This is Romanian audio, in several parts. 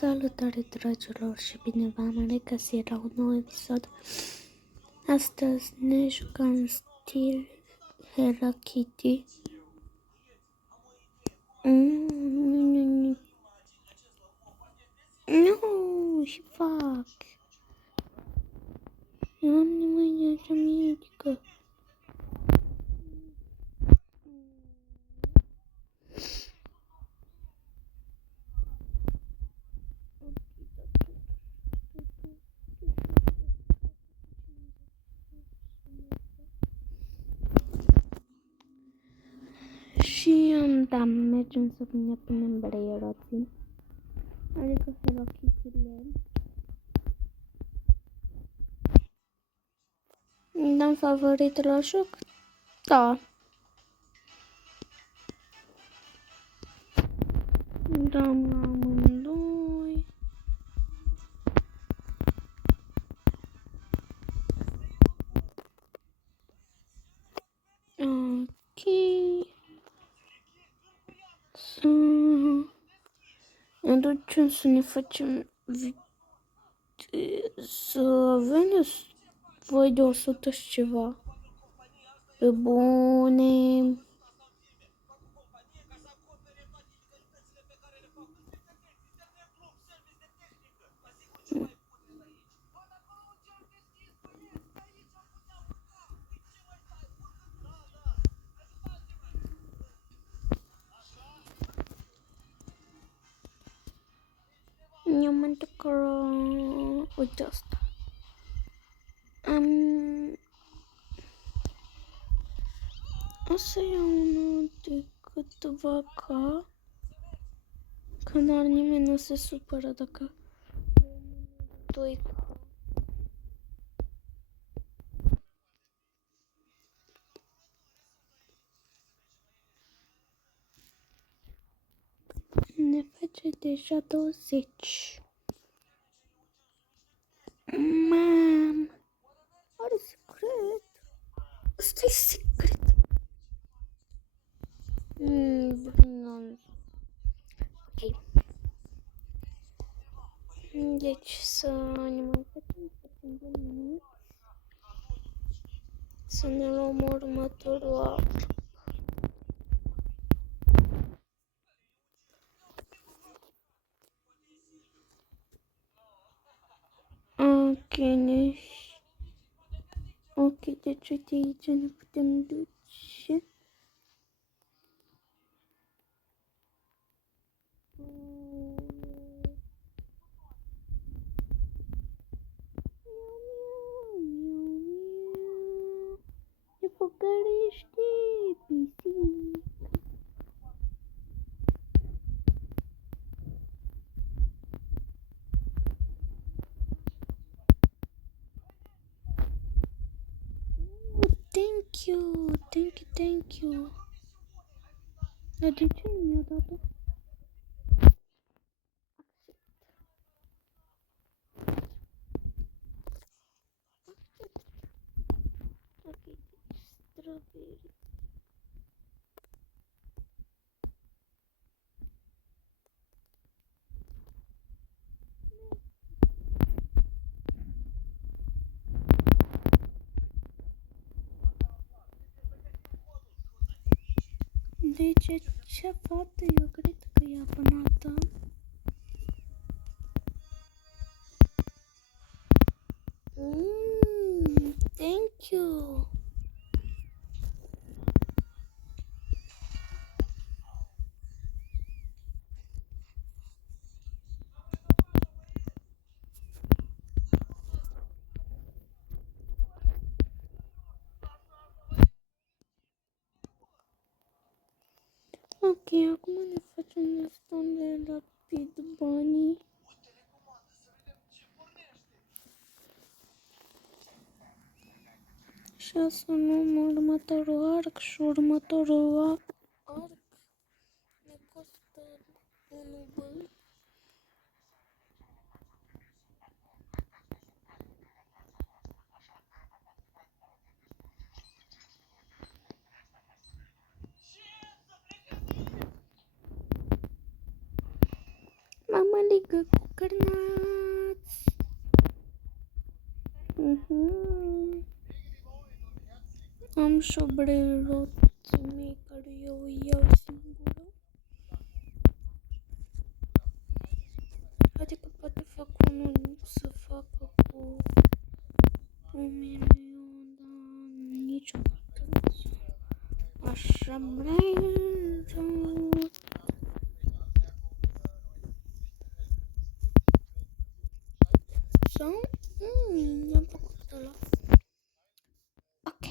Salutare dragilor și bine v-am regăsit la un nou episod. Astăzi ne jucăm în stil Hello Kitty. Nu, și fac. Eu am nimeni așa mică. Și da, mergem să ne punem braieroții, adică Hello Kitty-le. Dăm favorit la joc? Da. Dăm la amândoi. Ok. Ne ducem să ne facem să avem voi de 100 și ceva. Pe bune. Eu mă duc la... Uite asta. O să iau unul de câteva că doar nimeni nu se supără dacă 2 ne face deja 20. Mam, are secret. Asta e secret. Ok. Deci să ne mai facem bine. Să ne luăm următorul. Ok, deci uite aici ne putem duce. Se păcărește pisic. Thank you. Dar de ce nu mi-a dat-o? Ok, deci strawberry. Deci ce fată, eu cred că e abonată. Thank you. Ok, acum ne facem destul de rapid banii. Și să luăm următorul arc și următorul arc ne costă 1 bani. Mama ligă cu cârnați. Am și o breloții mei care eu îi iau singură. Adică poate fac unul să facă cu 1.000.000, dar niciodată așa breloții. Sau? I-am făcut ăla. Ok,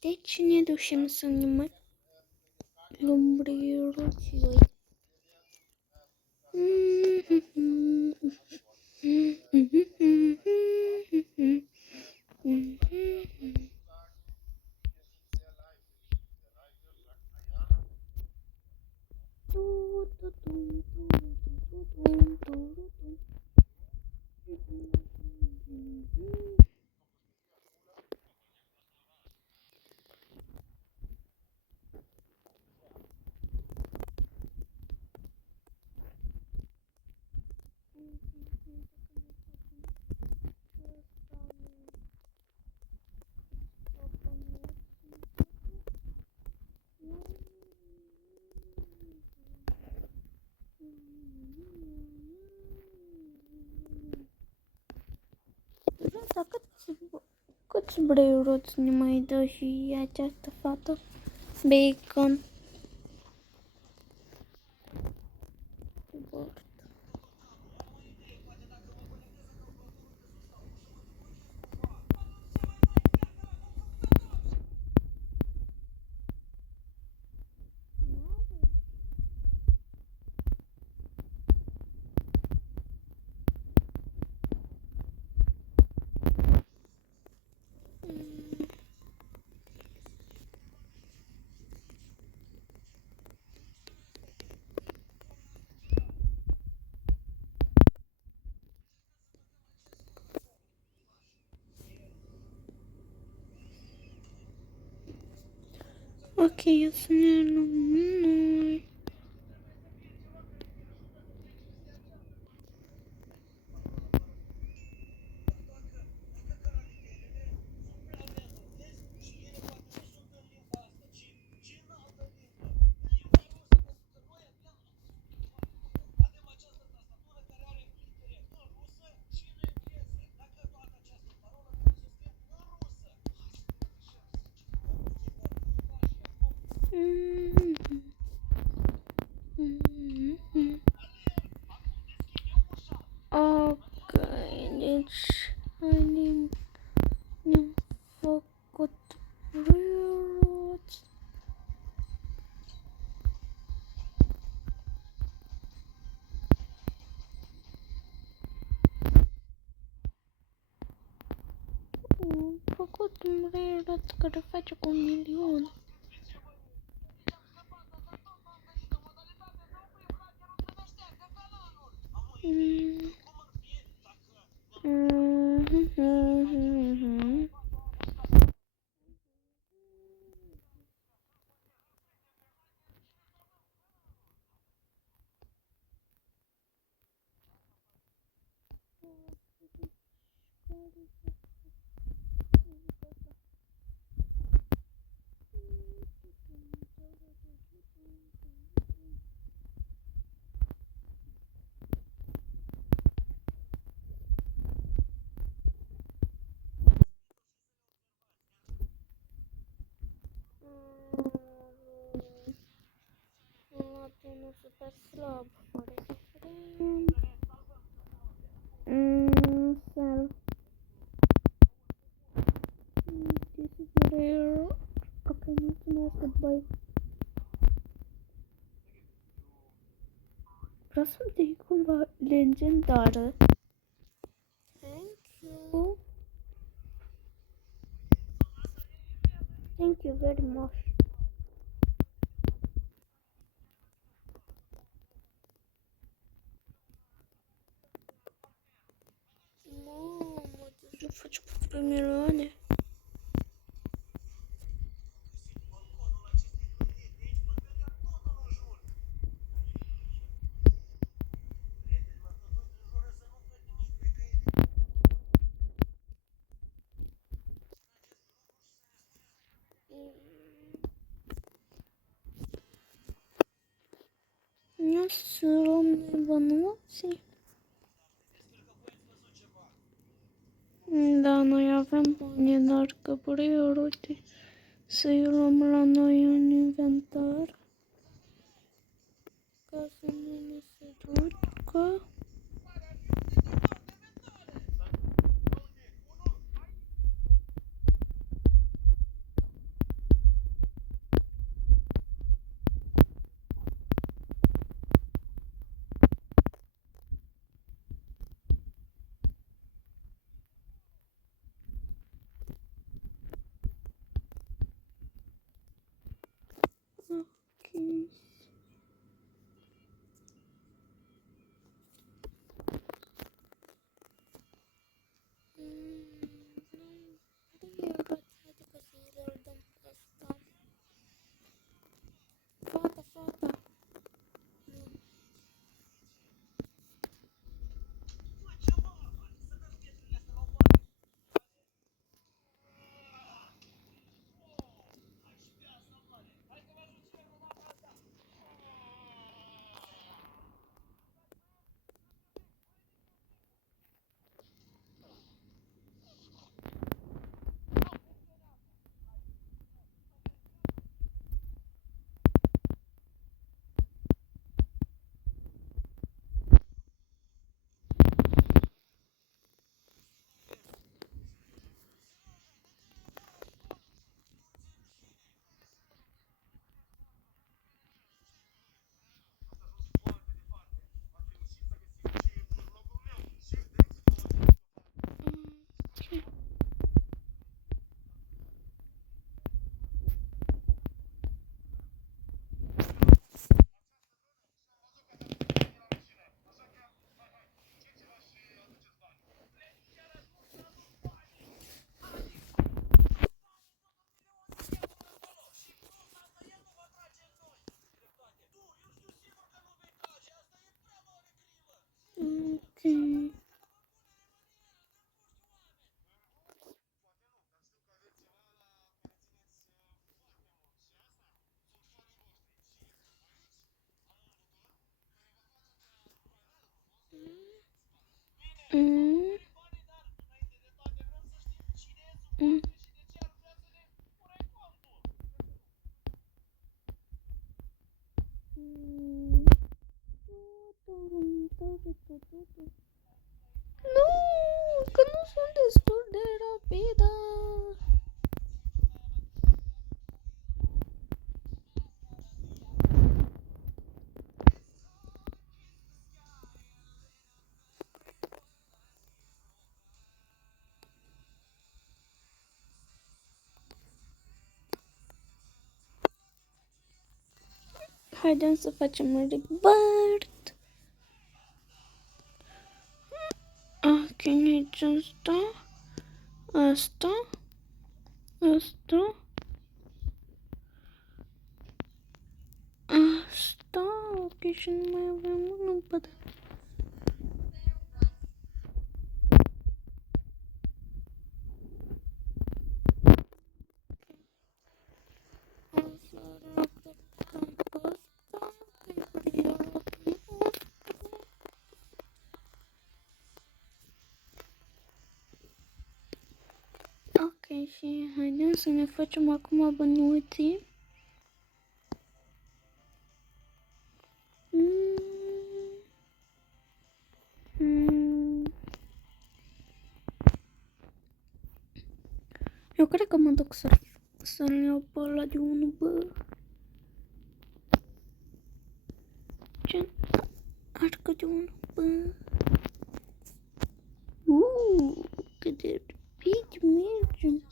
deci ne ducem să ne mai luăm breloții. Da, câți breroți ne mai dă și această fată? Bacon. Ok, să ne luăm noi. Ok, deci ne-am făcut breroți. Am făcut un breroț care face cu 1.000.000. Am luat unul super slab, fără să frem. Self. This is rare. Ok, mulțumesc, bye. Vreau să-mi dai cumva legendară. Thank you. Thank you very much. Mamă, deja faci cu premieroane. să luăm bănuții? Da, noi avem bani, dar că priority să-i luăm la noi în inventar ca să nu ne se ducă. Okay. Fata. Okay. Mm. Mm. Nu, că nu sunt destul de rapidă. Haidem să facem un rebirth. Ok, nici asta. Asta. Asta. Asta. Ok, și nu mai avem unul pe Ok, și haidem să ne facem acum bănuții. Eu cred că mă duc să-l iau pe ăla de 1, bă. Ce? Arcă de 1, bă. Cât de rapid mergem.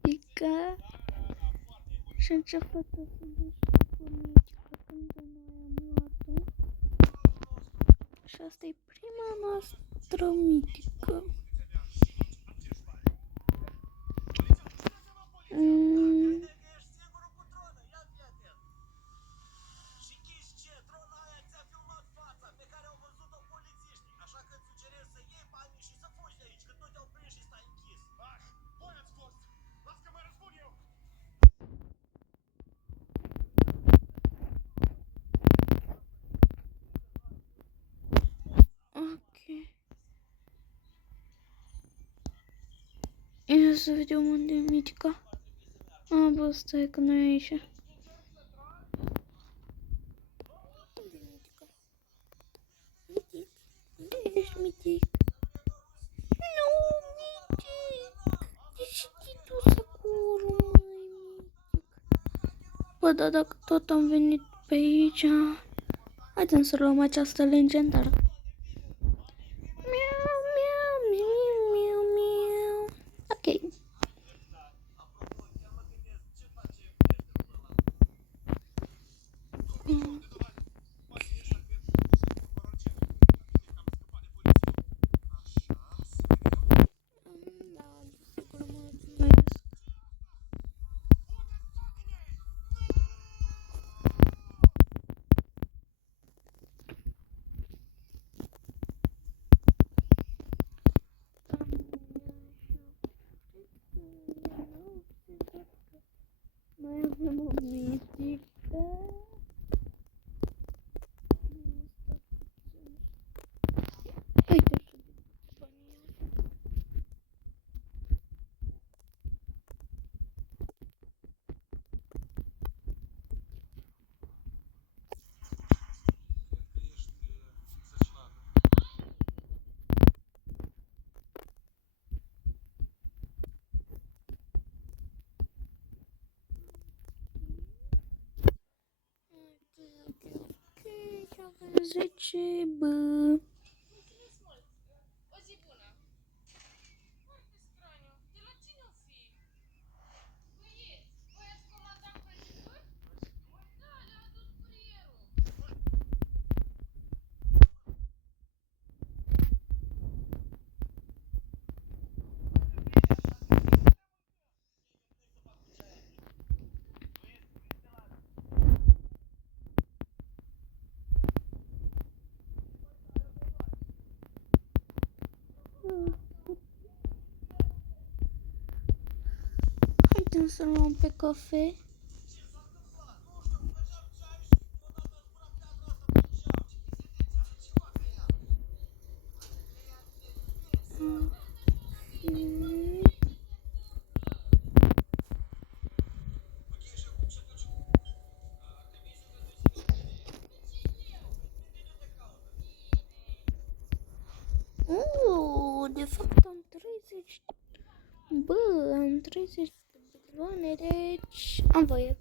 Pica. Și a început să se descurce politică când noi am luat-o. Și asta e prima noastră mitică. Ok. Ia să vedem unde e mitica. Bă, stai că nu e aici. Mitic. Unde ești, Mitic? Nu, Mitic! De ce te duci acolo, mai Mitic? Bă, dar dacă tot am venit pe aici, haideți să luăm această legendară. Miau, miau, miau, miau, miau. Ok. Mai avem o mitică. Uite și ok, și avem 10 B. Haideți să luăm pe cafe. De fapt am 30. Bă, am 30 de biloane, deci am voie.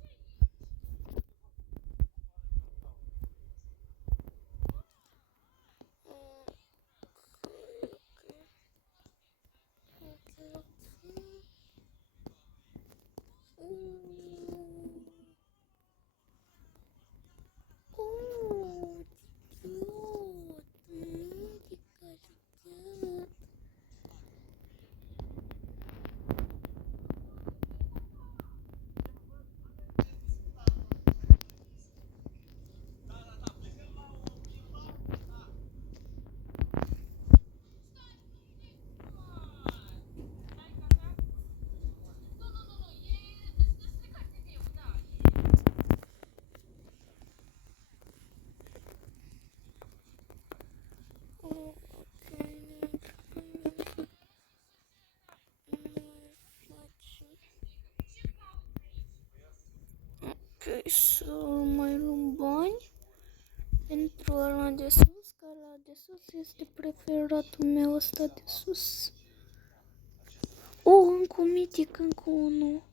Ok, să mai luăm bani pentru ăla de sus, că ăla de sus este preferatul meu, ăsta de sus. Încă un mitic, încă unul.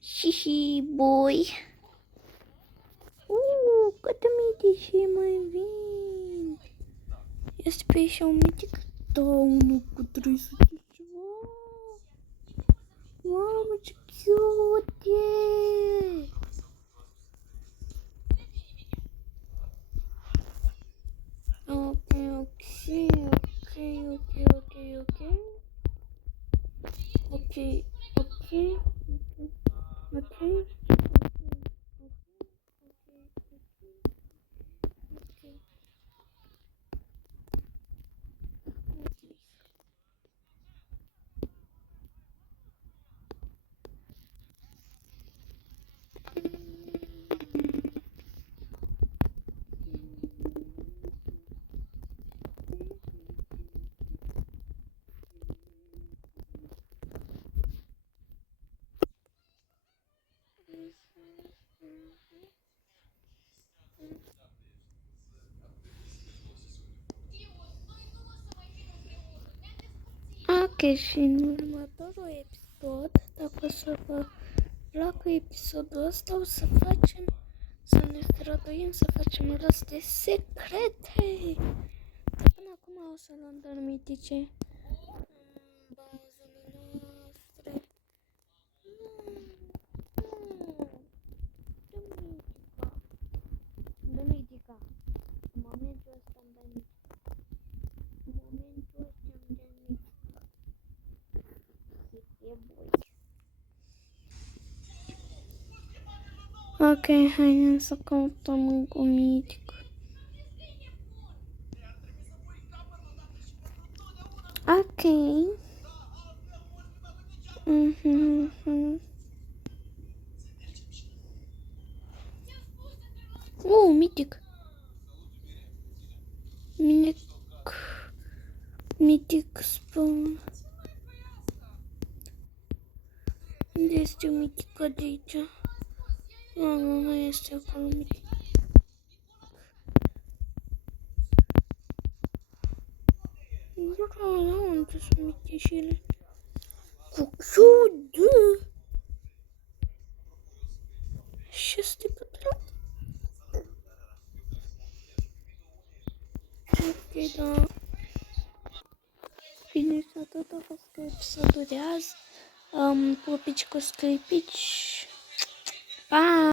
Hihi, boy. Câte mitici mai vin? Este pe aici un mitic? Da, unul cu 300 ceva. Mamă, ce cute e! Ok. Окей. Окей. Окей. Ok, și în următorul episod, dacă o să vă placă episodul ăsta, o să ne străduim să facem rost de secrete. Dar până acum o să luăm doar mitice în bazele noastre. Dă mitica. În momentul ăsta îmi dă mitica. Ok, hai să căutăm încă un mitic. Ok. Mitic. Mitic spawn. Unde este mitica de aici? Nu este acolo mitic. Unde sunt mitișele? Cuciudă! Și este pătrat. Ok, da. Bine, și atât a fost episodul de azi. Pupici cu sclipici. Pa!